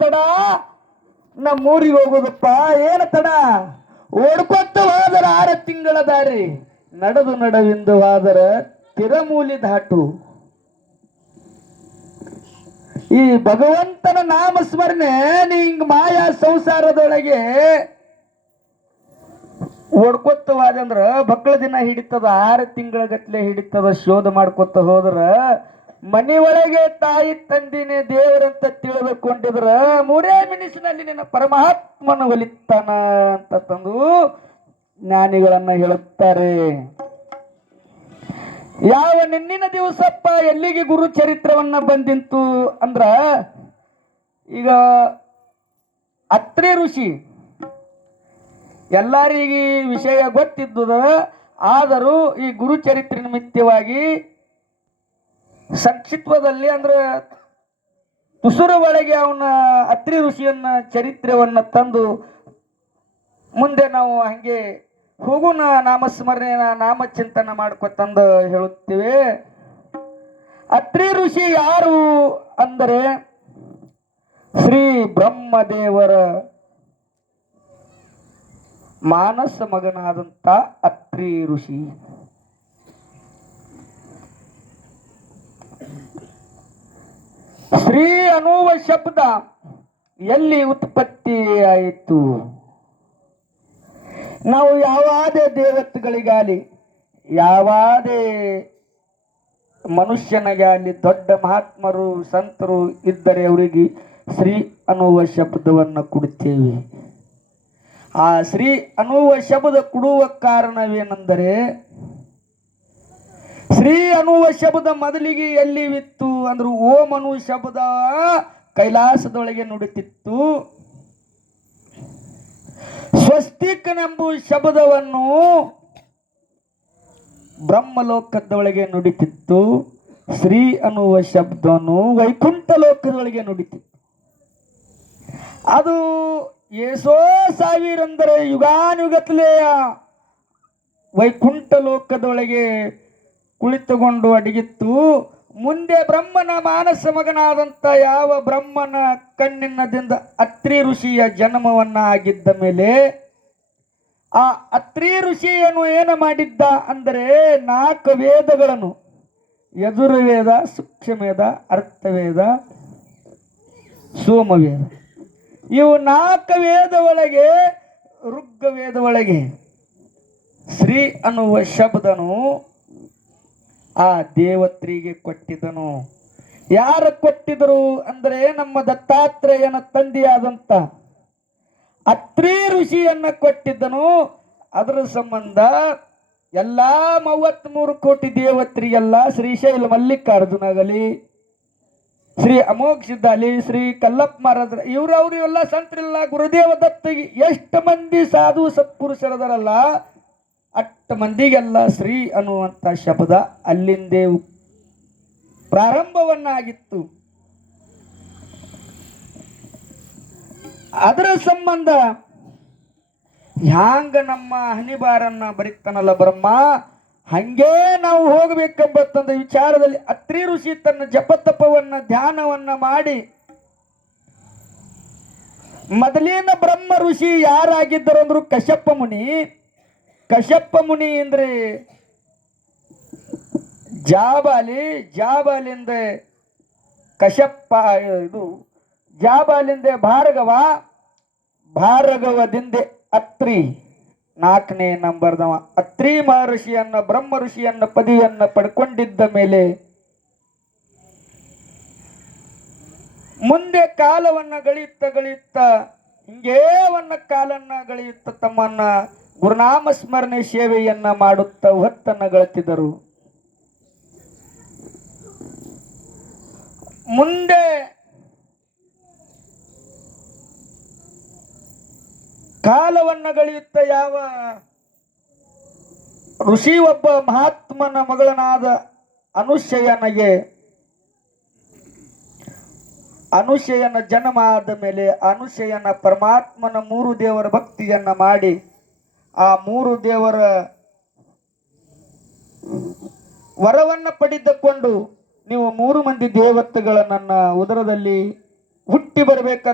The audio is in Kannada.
ತಡ ನಮ್ಮೂರಿಗೆ ಹೋಗೋದಪ್ಪ, ಏನ ತಡ? ಓಡ್ಕೊತ್ತ ಹೋದರ 6 ತಿಂಗಳ ದಾರಿ, ನಡೆದು ನಡವಿಂದು ಹೋದರ ತಿರಮೂಲಿ ದಾಟು. ಈ ಭಗವಂತನ ನಾಮ ಸ್ಮರಣೆ ಹಿಂಗ್ ಮಾಯಾ ಸಂಸಾರದೊಳಗೆ ಓಡ್ಕೊತ್ತವಾದಂದ್ರ ಬಕ್ಕಳ ದಿನ ಹಿಡಿತದ, 6 ತಿಂಗಳ ಗಟ್ಲೆ ಹಿಡಿತದ. ಶೋಧ ಮಾಡ್ಕೊತ ಹೋದ್ರ ಮನಿ ಒಳಗೆ ತಾಯಿ ತಂದಿನೇ ದೇವರಂತ ತಿಳಿದುಕೊಂಡಿದ್ರ 3 ಮಿನಿಸಿನಲ್ಲಿ ನಿನ್ನ ಪರಮಾತ್ಮನ ಒಲಿತಾನ ಅಂತ ತಂದು ಜ್ಞಾನಿಗಳನ್ನ ಹೇಳುತ್ತಾರೆ. ಯಾವ ನಿನ್ನಿನ ದಿವಸಪ್ಪ ಎಲ್ಲಿಗೆ ಗುರು ಚರಿತ್ರವನ್ನ ಬಂದಿಂತು ಅಂದ್ರ, ಈಗ ಅತ್ರಿ ಋಷಿ ಎಲ್ಲರಿಗೆ ವಿಷಯ ಗೊತ್ತಿದ್ದುದ, ಆದರೂ ಈ ಗುರು ಚರಿತ್ರೆ ನಿಮಿತ್ತವಾಗಿ ಸಂಕ್ಷಿಪ್ತದಲ್ಲಿ ಅಂದ್ರೆ ತುಸುರ ಒಳಗೆ ಅವನ ಅತ್ರಿ ಋಷಿಯನ್ನ ಚರಿತ್ರೆಯನ್ನ ತಂದು ಮುಂದೆ ನಾವು ಹಂಗೆ ಹೋಗುನ ನಾಮಸ್ಮರಣೆ ನಾಮಚಿಂತನ ಮಾಡ್ಕೊತಂದು ಹೇಳುತ್ತೇವೆ. ಅತ್ರಿ ಋಷಿ ಯಾರು ಅಂದರೆ ಶ್ರೀ ಬ್ರಹ್ಮದೇವರ ಮಾನಸ ಮಗನಾದಂತ ಅತ್ರಿ ಋಷಿ. ಶ್ರೀ ಅನ್ನುವ ಶಬ್ದ ಎಲ್ಲಿ ಉತ್ಪತ್ತಿ ಆಯಿತು? ನಾವು ಯಾವಾದೇ ದೇವತೆಗಳಿಗಾಲಿ ಯಾವಾದೇ ಮನುಷ್ಯನಿಗಾಲಿ ದೊಡ್ಡ ಮಹಾತ್ಮರು ಸಂತರು ಇದ್ದರೆ ಅವರಿಗೆ ಶ್ರೀ ಅನ್ನುವ ಶಬ್ದವನ್ನು ಕೊಡುತ್ತೇವೆ. ಆ ಶ್ರೀ ಅನ್ನುವ ಶಬ್ದ ಕೊಡುವ ಕಾರಣವೇನೆಂದರೆ, ಶ್ರೀ ಅನ್ನುವ ಶಬ್ದ ಮೊದಲಿಗೆ ಎಲ್ಲಿವಿತ್ತು ಅಂದ್ರೆ ಓಂ ಅನ್ನುವ ಶಬ್ದ ಕೈಲಾಸದೊಳಗೆ ನುಡಿತಿತ್ತು. ಸ್ವಸ್ತಿಕನೆಂಬ ಶಬ್ದವನ್ನು ಬ್ರಹ್ಮಲೋಕದೊಳಗೆ ನುಡಿತಿತ್ತು. ಶ್ರೀ ಅನ್ನುವ ಶಬ್ದವನ್ನು ವೈಕುಂಠ ಲೋಕದೊಳಗೆ ನುಡಿತಿತ್ತು. ಅದು ಏಸೋ ಸಾವಿರಂದರೆ ಯುಗಾನುಗತ್ಲೆಯ ವೈಕುಂಠ ಲೋಕದೊಳಗೆ ಕುಳಿತುಕೊಂಡು ಅಡಗಿತ್ತು. ಮುಂದೆ ಬ್ರಹ್ಮನ ಮಾನಸ ಮಗನಾದಂಥ ಯಾವ ಬ್ರಹ್ಮನ ಕಣ್ಣಿನದಿಂದ ಅತ್ರಿ ಋಷಿಯ ಜನ್ಮವನ್ನ ಆಗಿದ್ದ ಮೇಲೆ ಆ ಅತ್ರಿ ಋಷಿಯನ್ನು ಏನು ಮಾಡಿದ್ದ ಅಂದರೆ 4 ವೇದಗಳನ್ನು, ಯಜುರ್ವೇದ, ಸೂಕ್ಷ್ಮವೇದ, ಅರ್ಥವೇದ, ಸೋಮವೇದ, ಇವು 4 ವೇದ ಒಳಗೆ ಋಗ್ವೇದ ಒಳಗೆ ಶ್ರೀ ಅನ್ನುವ ಶಬ್ದನು ಆ ದೇವತ್ರಿಗೆ ಕೊಟ್ಟಿದ್ದನು. ಯಾರು ಕೊಟ್ಟಿದರು ಅಂದರೆ ನಮ್ಮ ದತ್ತಾತ್ರೇಯನ ತಂದೆಯಾದಂತ ಅತ್ರಿ ಋಷಿಯನ್ನ ಕೊಟ್ಟಿದ್ದನು. ಅದರ ಸಂಬಂಧ ಎಲ್ಲಾ 33 ಕೋಟಿ ದೇವತ್ರಿಗೆಲ್ಲ ಶ್ರೀಶೈಲ ಮಲ್ಲಿಕಾರ್ಜುನಾಗಲಿ, ಶ್ರೀ ಅಮೋಘ ಸಿದ್ಧಾಲಿ, ಶ್ರೀ ಕಲ್ಲಪ್ಪ ಮಹಾರಾಜ ಇವ್ರು ಎಲ್ಲ ಸಂತರಿಲ್ಲ. ಗುರುದೇವ ದತ್ತಿಗೆ ಎಷ್ಟು ಮಂದಿ ಸಾಧು ಸತ್ಪುರುಷರದರಲ್ಲ ಅಷ್ಟು ಮಂದಿಗೆಲ್ಲ ಶ್ರೀ ಅನ್ನುವಂಥ ಶಬ್ದ ಅಲ್ಲಿಂದೇ ಪ್ರಾರಂಭವನ್ನಾಗಿತ್ತು. ಅದರ ಸಂಬಂಧ ಹ್ಯಾಂಗ ನಮ್ಮ ಹನಿಬಾರನ್ನ ಬರಿತಾನಲ್ಲ ಬ್ರಹ್ಮ, ಹಂಗೇ ನಾವು ಹೋಗಬೇಕೆಂಬತ್ತಂದ ವಿಚಾರದಲ್ಲಿ ಅತ್ರಿ ಋಷಿ ತನ್ನ ಜಪತಪವನ್ನ ಧ್ಯಾನವನ್ನ ಮಾಡಿ ಮೊದಲಿನ ಬ್ರಹ್ಮ ಋಷಿ ಯಾರಾಗಿದ್ದರು ಅಂದ್ರು ಕಶ್ಯಪ ಮುನಿ. ಕಶ್ಯಪ ಮುನಿ ಅಂದ್ರೆ ಜಾಬಾಲಿಂದ ಕಶ್ಯಪ, ಇದು ಜಾಬಾಲಿಂದ ಭಾರ್ಗವದಿಂದ ಅತ್ರಿ 4ನೇ ನಂಬರ್ದವ. ಅತ್ರಿ ಮಹರ್ಷಿಯನ್ನ ಬ್ರಹ್ಮ ಋಷಿಯನ್ನ ಪದವಿಯನ್ನ ಪಡ್ಕೊಂಡಿದ್ದ ಮೇಲೆ ಮುಂದೆ ಕಾಲವನ್ನ ಗಳೆಯುತ್ತ ಹಿಂಗೇವನ್ನ ಕಾಲನ್ನ ಗಳೆಯುತ್ತ ತಮ್ಮನ್ನ ಗುರುನಾಮ ಸ್ಮರಣೆ ಸೇವೆಯನ್ನ ಮಾಡುತ್ತಾ ಹೊತ್ತನ್ನ ಗಳಿಸಿದರು. ಮುಂದೆ ಕಾಲವನ್ನ ಗಳೆಯುತ್ತ ಯಾವ ಋಷಿ ಒಬ್ಬ ಮಹಾತ್ಮನ ಮಗಳನಾದ ಅನುಶಯನ ಜನ್ಮ ಆದ ಮೇಲೆ ಅನುಶಯನ ಪರಮಾತ್ಮನ 3 ದೇವರ ಭಕ್ತಿಯನ್ನ ಮಾಡಿ ಆ 3 ದೇವರ ವರವನ್ನ ಪಡೆದುಕೊಂಡು ನೀವು 3 ಮಂದಿ ದೇವತೆಗಳ ನನ್ನ ಉದರದಲ್ಲಿ ಹುಟ್ಟಿ ಬರಬೇಕ